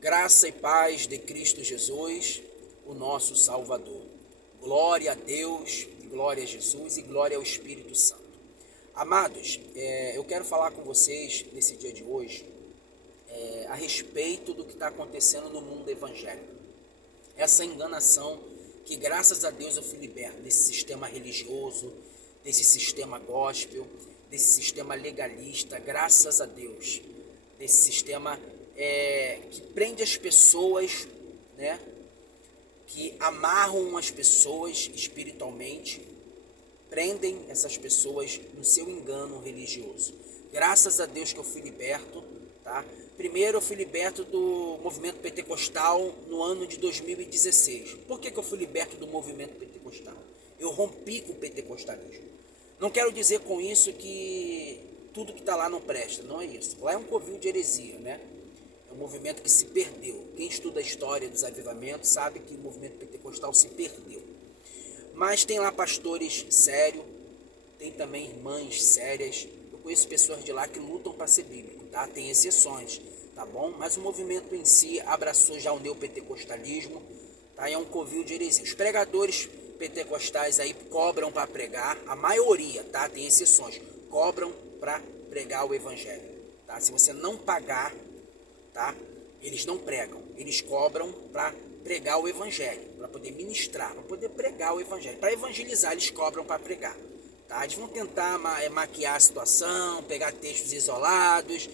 Graça e paz de Cristo Jesus, o nosso Salvador. Glória a Deus, glória a Jesus e glória ao Espírito Santo. Amados, eu quero falar com vocês nesse dia de hoje a respeito do que está acontecendo no mundo evangélico. Essa enganação que, graças a Deus, eu fui liberto desse sistema religioso, desse sistema gospel, desse sistema legalista, graças a Deus, desse sistema que prende as pessoas, né? Que amarram as pessoas espiritualmente, prendem essas pessoas no seu engano religioso. Graças a Deus que eu fui liberto, tá? Primeiro eu fui liberto do movimento pentecostal no ano de 2016. Por que eu fui liberto do movimento pentecostal? Eu rompi com o pentecostalismo. Não quero dizer com isso que tudo que está lá não presta, não é isso. Lá é um covil de heresia, né? É um movimento que se perdeu. Quem estuda a história dos avivamentos sabe que o movimento pentecostal se perdeu. Mas tem lá pastores sérios, tem também irmãs sérias. Eu conheço pessoas de lá que lutam para ser bíblico, tá? Tem exceções, tá bom? Mas o movimento em si abraçou já o neopentecostalismo, tá? É um covil de heresia. Os pregadores pentecostais aí cobram para pregar, a maioria, tá? Tem exceções, cobram para pregar o evangelho, tá? Se você não pagar, tá? Eles não pregam, eles cobram para pregar o evangelho, para poder ministrar, para poder pregar o evangelho, para evangelizar eles cobram para pregar, tá? Eles vão tentar maquiar a situação, pegar textos isolados,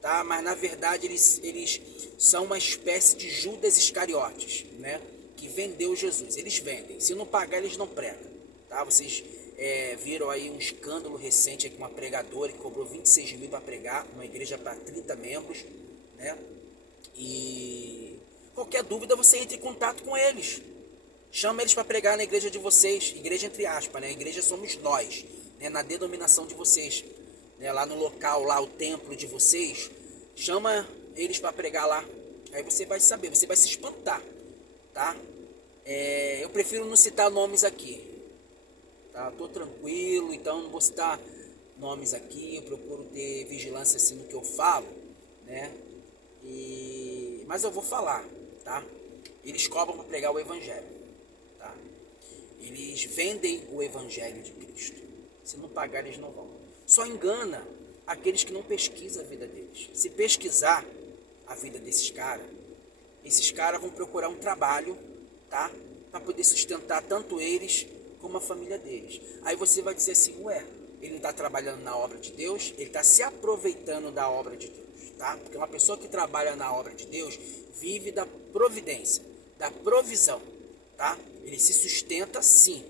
tá? Mas na verdade eles são uma espécie de Judas Iscariotes, né? Que vendeu Jesus, eles vendem, se não pagar eles não pregam, tá? Vocês viram aí um escândalo recente aí com uma pregadora que cobrou 26 mil para pregar, uma igreja para 30 membros, né? E qualquer dúvida você entra em contato com eles, chama eles para pregar na igreja de vocês, igreja entre aspas, né? A igreja somos nós, né? Na denominação de vocês, né? Lá no local, lá o templo de vocês, chama eles para pregar lá, aí você vai saber, você vai se espantar, tá? Eu prefiro não citar nomes aqui, tá? Tô tranquilo, então não vou citar nomes aqui, eu procuro ter vigilância assim no que eu falo, né? Mas eu vou falar, tá? Eles cobram para pregar o evangelho, tá? Eles vendem o evangelho de Cristo. Se não pagar, eles não vão. Só engana aqueles que não pesquisam a vida deles. Se pesquisar a vida desses caras, esses caras vão procurar um trabalho, tá? Para poder sustentar tanto eles como a família deles. Aí você vai dizer assim, ué, ele não está trabalhando na obra de Deus, ele está se aproveitando da obra de Deus. Tá? Porque uma pessoa que trabalha na obra de Deus vive da providência, da provisão, tá? Ele se sustenta sim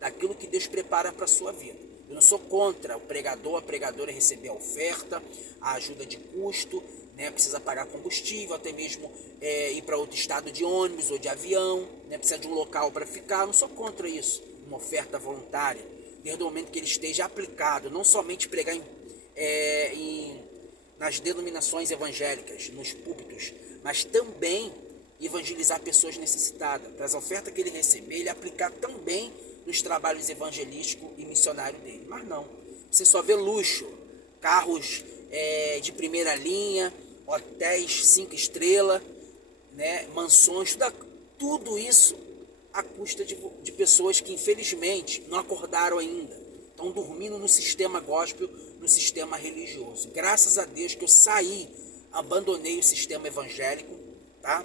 daquilo que Deus prepara para a sua vida. Eu não sou contra o pregador, a pregadora receber a oferta, a ajuda de custo, né? Precisa pagar combustível, até mesmo ir para outro estado de ônibus ou de avião, né? Precisa de um local para ficar. Eu não sou contra isso, uma oferta voluntária, desde o momento que ele esteja aplicado, não somente pregar nas denominações evangélicas, nos púlpitos, mas também evangelizar pessoas necessitadas. Para as ofertas que ele receber, ele aplicar também nos trabalhos evangelísticos e missionários dele. Mas não, você só vê luxo, carros de primeira linha, hotéis 5 estrelas, né, mansões, tudo isso à custa de pessoas que infelizmente não acordaram ainda, estão dormindo no sistema gospel, no sistema religioso. Graças a Deus que eu saí, abandonei o sistema evangélico, tá?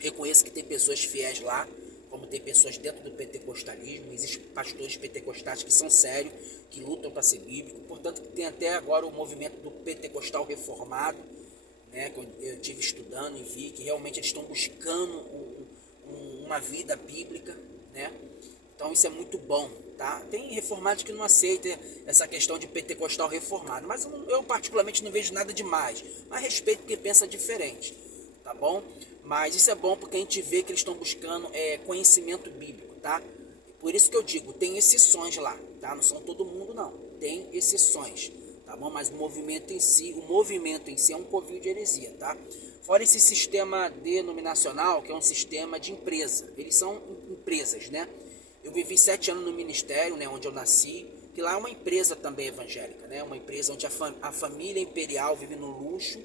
Reconheço que tem pessoas fiéis lá, como tem pessoas dentro do pentecostalismo, existem pastores pentecostais que são sérios, que lutam para ser bíblico, portanto tem até agora o movimento do pentecostal reformado, né? Que eu estive estudando e vi que realmente eles estão buscando uma vida bíblica, né? Então isso é muito bom, tá? Tem reformados que não aceitam essa questão de pentecostal reformado, mas eu particularmente não vejo nada demais, mas respeito quem pensa diferente, tá bom? Mas isso é bom porque a gente vê que eles estão buscando conhecimento bíblico, tá? Por isso que eu digo, tem exceções lá, tá? Não são todo mundo não, tem exceções, tá bom? Mas o movimento em si é um covil de heresia, tá? Fora esse sistema denominacional, que é um sistema de empresa, eles são empresas, né? Eu vivi 7 anos no ministério, né, onde eu nasci, que lá é uma empresa também evangélica, né? Uma empresa onde a família imperial vive no luxo,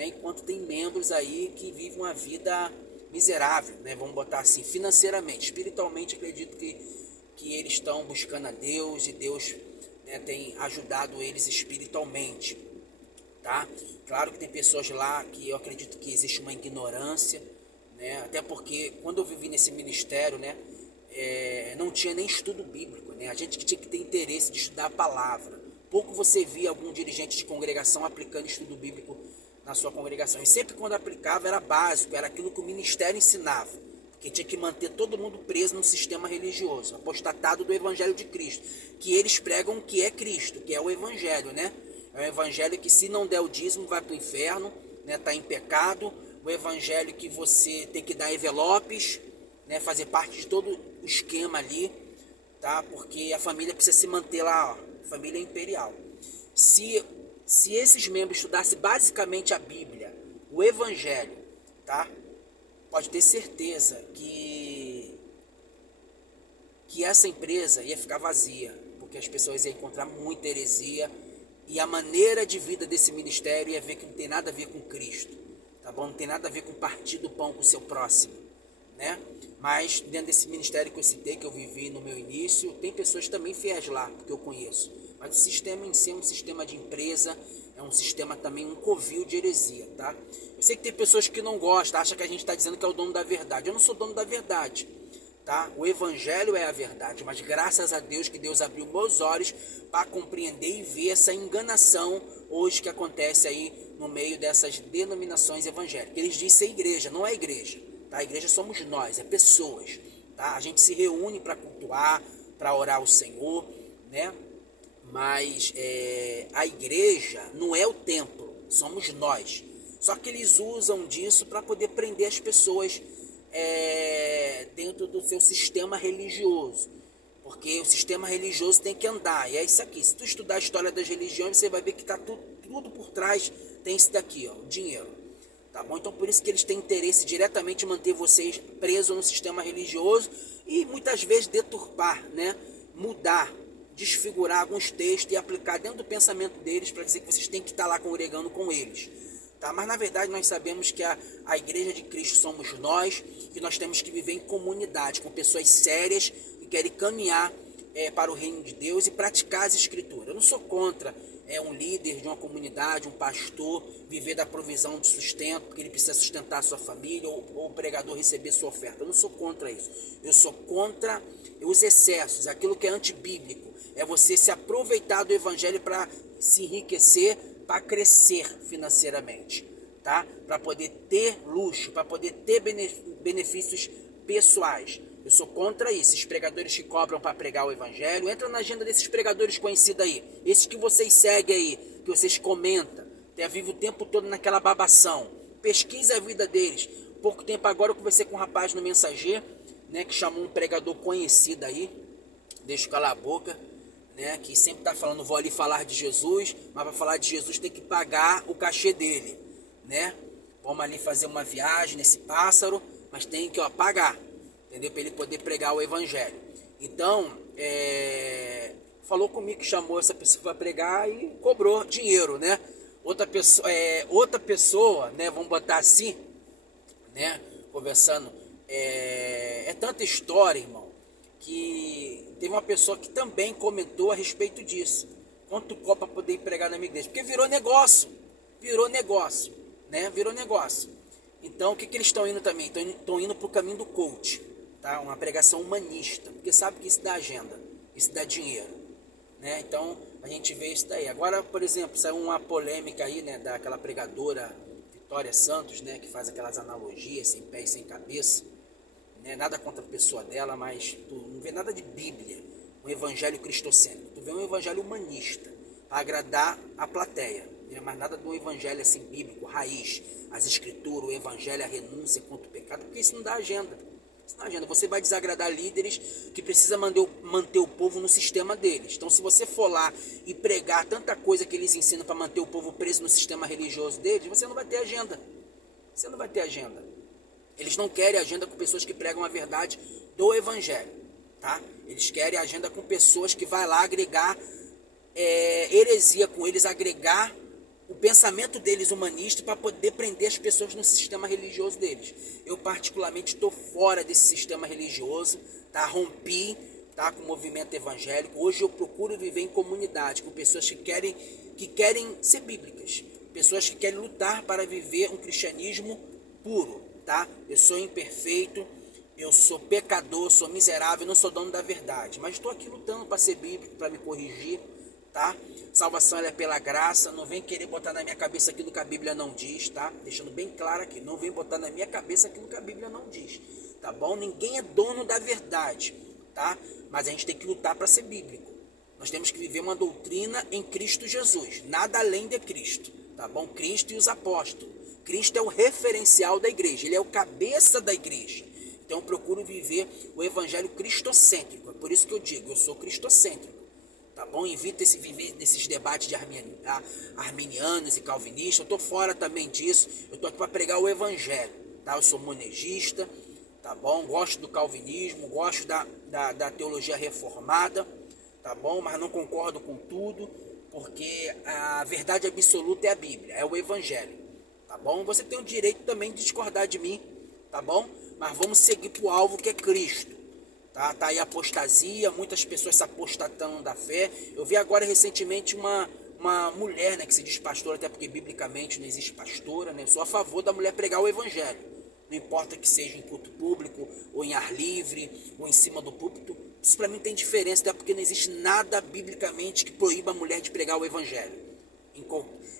né? Enquanto tem membros aí que vivem uma vida miserável, né? Vamos botar assim, financeiramente, espiritualmente acredito que eles estão buscando a Deus e Deus, né, tem ajudado eles espiritualmente, tá? Claro que tem pessoas lá que eu acredito que existe uma ignorância, né? Até porque quando eu vivi nesse ministério, né, não tinha nem estudo bíblico, né? A gente que tinha que ter interesse de estudar a palavra. Pouco você via algum dirigente de congregação aplicando estudo bíblico na sua congregação. E sempre quando aplicava era básico, era aquilo que o ministério ensinava. Porque tinha que manter todo mundo preso no sistema religioso, apostatado do Evangelho de Cristo. Que eles pregam que é Cristo, que é o Evangelho, né? É um Evangelho que se não der o dízimo vai para o inferno, né? Tá em pecado. O Evangelho que você tem que dar envelopes, né? Fazer parte de todo o esquema ali, tá? Porque a família precisa se manter lá, ó, família imperial. Se esses membros estudassem basicamente a Bíblia, o Evangelho, tá? Pode ter certeza que essa empresa ia ficar vazia, porque as pessoas iam encontrar muita heresia e a maneira de vida desse ministério ia ver que não tem nada a ver com Cristo, tá bom? Não tem nada a ver com partir do pão com o seu próximo, né? Mas dentro desse ministério que eu citei, que eu vivi no meu início, tem pessoas também fiéis lá, porque eu conheço. Mas o sistema em si é um sistema de empresa, é um sistema também, um covil de heresia, tá? Eu sei que tem pessoas que não gostam, acham que a gente está dizendo que é o dono da verdade. Eu não sou dono da verdade, tá? O Evangelho é a verdade, mas graças a Deus que Deus abriu meus olhos para compreender e ver essa enganação hoje que acontece aí no meio dessas denominações evangélicas. Eles dizem ser igreja, não é igreja, tá? A igreja somos nós, é pessoas, tá? A gente se reúne para cultuar, para orar ao Senhor, né? Mas a igreja não é o templo, somos nós. Só que eles usam disso para poder prender as pessoas dentro do seu sistema religioso. Porque o sistema religioso tem que andar, e é isso aqui. Se tu estudar a história das religiões, você vai ver que está tudo por trás, tem isso daqui, ó, o dinheiro. Tá bom? Então por isso que eles têm interesse diretamente em manter vocês presos no sistema religioso e muitas vezes deturpar, né? Mudar, desfigurar alguns textos e aplicar dentro do pensamento deles para dizer que vocês têm que estar lá congregando com eles. Tá? Mas na verdade nós sabemos que a igreja de Cristo somos nós, que nós temos que viver em comunidade, com pessoas sérias que querem caminhar para o reino de Deus e praticar as escrituras. Eu não sou contra um líder de uma comunidade, um pastor, viver da provisão de sustento, porque ele precisa sustentar a sua família, ou o pregador receber sua oferta. Eu não sou contra isso. Eu sou contra os excessos, aquilo que é antibíblico. É você se aproveitar do evangelho para se enriquecer, para crescer financeiramente, tá? Para poder ter luxo, para poder ter benefícios pessoais. Eu sou contra isso. Esses pregadores que cobram para pregar o evangelho, entra na agenda desses pregadores conhecidos aí, esses que vocês seguem aí, que vocês comentam, vive o tempo todo naquela babação. Pesquisa a vida deles. Pouco tempo agora eu conversei com um rapaz no Mensageiro, né, que chamou um pregador conhecido aí, deixa eu calar a boca, né, que sempre está falando, vou ali falar de Jesus, mas para falar de Jesus tem que pagar o cachê dele, né? Vamos ali fazer uma viagem nesse pássaro, mas tem que pagar, entendeu? Para ele poder pregar o evangelho. Então, falou comigo que chamou essa pessoa para pregar e cobrou dinheiro, né? Outra pessoa, né, vamos botar assim, né, conversando, é tanta história, irmão, que teve uma pessoa que também comentou a respeito disso. Quanto cobra para poder pregar na minha igreja? Porque virou negócio, né? Virou negócio. Então, o que eles estão indo também? Estão indo para o caminho do coach, tá? Uma pregação humanista, porque sabe que isso dá agenda, isso dá dinheiro, né? Então, a gente vê isso daí. Agora, por exemplo, saiu uma polêmica aí, né, daquela pregadora Vitória Santos, né, que faz aquelas analogias, sem pé e sem cabeça, né? Nada contra a pessoa dela, mas tu não vê nada de Bíblia, um evangelho cristocêntrico, tu vê um evangelho humanista, para agradar a plateia, né? Mas nada do evangelho assim bíblico, raiz, as escrituras, o evangelho, a renúncia contra o pecado, porque isso não dá agenda. Isso não dá agenda. Você vai desagradar líderes que precisam manter o povo no sistema deles. Então, se você for lá e pregar tanta coisa que eles ensinam para manter o povo preso no sistema religioso deles, você não vai ter agenda. Você não vai ter agenda. Eles não querem agenda com pessoas que pregam a verdade do evangelho, tá? Eles querem agenda com pessoas que vai lá agregar heresia com eles, agregar o pensamento deles humanista para poder prender as pessoas no sistema religioso deles. Eu particularmente estou fora desse sistema religioso, tá? Rompi, tá, com o movimento evangélico. Hoje eu procuro viver em comunidade com pessoas que querem ser bíblicas, pessoas que querem lutar para viver um cristianismo puro, tá? Eu sou imperfeito, eu sou pecador, sou miserável, não sou dono da verdade, mas estou aqui lutando para ser bíblico, para me corrigir, tá? Salvação ela é pela graça, não vem querer botar na minha cabeça aquilo que a Bíblia não diz, tá? Deixando bem claro aqui, não vem botar na minha cabeça aquilo que a Bíblia não diz, tá bom? Ninguém é dono da verdade, tá? Mas a gente tem que lutar para ser bíblico. Nós temos que viver uma doutrina em Cristo Jesus, nada além de Cristo, tá bom? Cristo e os apóstolos. Cristo é o referencial da igreja, ele é o cabeça da igreja. Então eu procuro viver o evangelho cristocêntrico, é por isso que eu digo, eu sou cristocêntrico, tá bom? Evito viver nesses debates de arminianos e calvinistas, eu estou fora também disso, eu estou aqui para pregar o evangelho, tá? Eu sou monegista, tá bom? Gosto do calvinismo, gosto da teologia reformada, tá bom? Mas não concordo com tudo, porque a verdade absoluta é a Bíblia, é o evangelho, tá bom? Você tem o direito também de discordar de mim, tá bom? Mas vamos seguir para o alvo que é Cristo, tá? Tá aí a apostasia, muitas pessoas se apostatando da fé. Eu vi agora recentemente uma mulher, né, que se diz pastora, até porque biblicamente não existe pastora, né? Eu sou a favor da mulher pregar o evangelho, não importa que seja em culto público, ou em ar livre, ou em cima do púlpito. Isso para mim tem diferença, até porque não existe nada biblicamente que proíba a mulher de pregar o evangelho.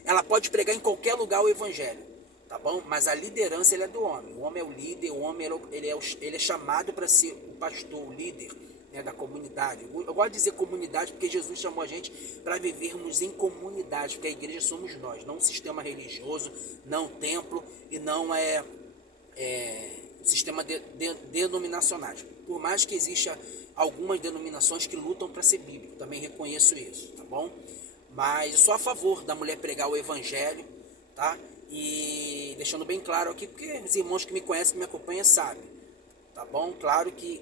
Ela pode pregar em qualquer lugar o evangelho, tá bom? Mas a liderança ele é do homem. O homem é o líder, o homem ele é chamado para ser o pastor, o líder, né, da comunidade. Eu gosto de dizer comunidade porque Jesus chamou a gente para vivermos em comunidade, porque a igreja somos nós, não um sistema religioso, não templo e não sistema denominacionais. Por mais que exista algumas denominações que lutam para ser bíblico, também reconheço isso, tá bom? Mas eu sou a favor da mulher pregar o evangelho, tá? E deixando bem claro aqui, porque os irmãos que me conhecem, que me acompanham, sabem, tá bom? Claro que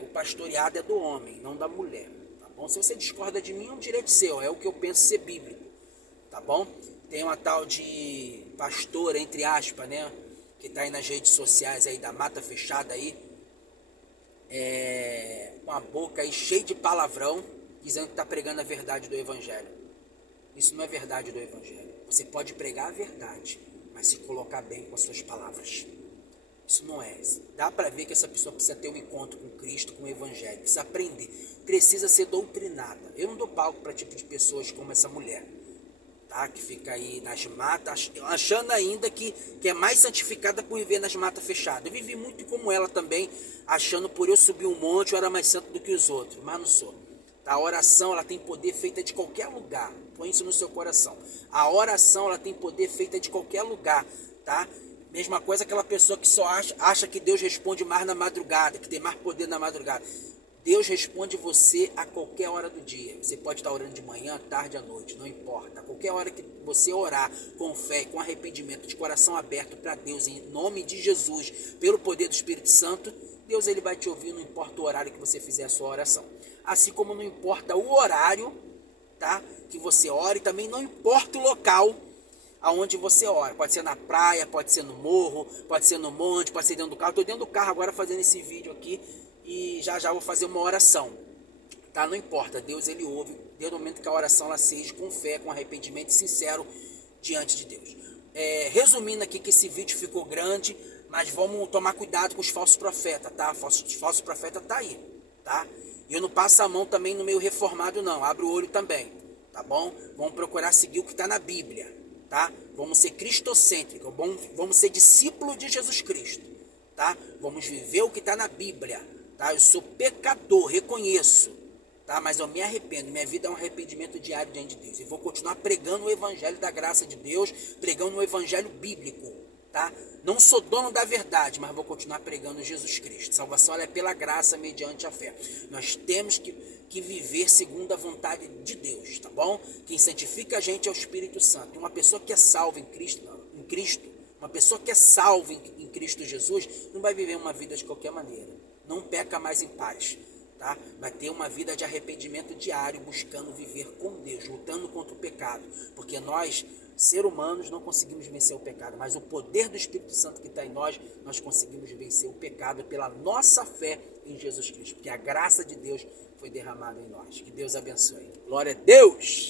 o pastoreado é do homem, não da mulher, tá bom? Se você discorda de mim, é um direito seu, é o que eu penso ser bíblico, tá bom? Tem uma tal de pastora, entre aspas, né, que tá aí nas redes sociais aí, da mata fechada aí, com a boca aí cheia de palavrão, dizendo que tá pregando a verdade do evangelho. Isso não é verdade do evangelho. Você pode pregar a verdade, mas se colocar bem com as suas palavras. Isso não é. Dá para ver que essa pessoa precisa ter um encontro com Cristo, com o evangelho, precisa aprender, precisa ser doutrinada. Eu não dou palco para tipo de pessoas como essa mulher, tá? Que fica aí nas matas, achando ainda que é mais santificada por viver nas matas fechadas. Eu vivi muito como ela também, achando por eu subir um monte eu era mais santo do que os outros, mas não sou. A oração ela tem poder feita de qualquer lugar. Põe isso no seu coração. A oração ela tem poder feita de qualquer lugar, tá? Mesma coisa aquela pessoa que só acha que Deus responde mais na madrugada, que tem mais poder na madrugada. Deus responde você a qualquer hora do dia. Você pode estar orando de manhã, tarde, à noite, não importa. A qualquer hora que você orar com fé, com arrependimento, de coração aberto para Deus, em nome de Jesus, pelo poder do Espírito Santo, Deus ele vai te ouvir, não importa o horário que você fizer a sua oração. Assim como não importa o horário, tá, que você ora, e também não importa o local aonde você ora. Pode ser na praia, pode ser no morro, pode ser no monte, pode ser dentro do carro. Estou dentro do carro agora fazendo esse vídeo aqui e já vou fazer uma oração, tá? Não importa, Deus ele ouve, desde o momento que a oração ela seja com fé, com arrependimento sincero diante de Deus. Resumindo aqui que esse vídeo ficou grande, mas vamos tomar cuidado com os falsos profetas, tá? Falsos profetas tá aí, tá? E eu não passo a mão também no meio reformado não, abre o olho também, tá bom? Vamos procurar seguir o que está na Bíblia, tá? Vamos ser cristocêntricos, vamos ser discípulos de Jesus Cristo, tá? Vamos viver o que está na Bíblia, tá? Eu sou pecador, reconheço, tá? Mas eu me arrependo, minha vida é um arrependimento diário diante de Deus. Eu vou continuar pregando o evangelho da graça de Deus, pregando o evangelho bíblico, tá? Não sou dono da verdade, mas vou continuar pregando Jesus Cristo. Salvação ela é pela graça mediante a fé. Nós temos que viver segundo a vontade de Deus, tá bom? Quem santifica a gente é o Espírito Santo. Uma pessoa que é salva em Cristo, uma pessoa que é salva em Cristo Jesus, não vai viver uma vida de qualquer maneira. Não peca mais em paz, tá? Vai ter uma vida de arrependimento diário, buscando viver com Deus, lutando contra o pecado, porque nós ser humanos, não conseguimos vencer o pecado, mas o poder do Espírito Santo que está em nós, nós conseguimos vencer o pecado pela nossa fé em Jesus Cristo, porque a graça de Deus foi derramada em nós. Que Deus abençoe. Glória a Deus!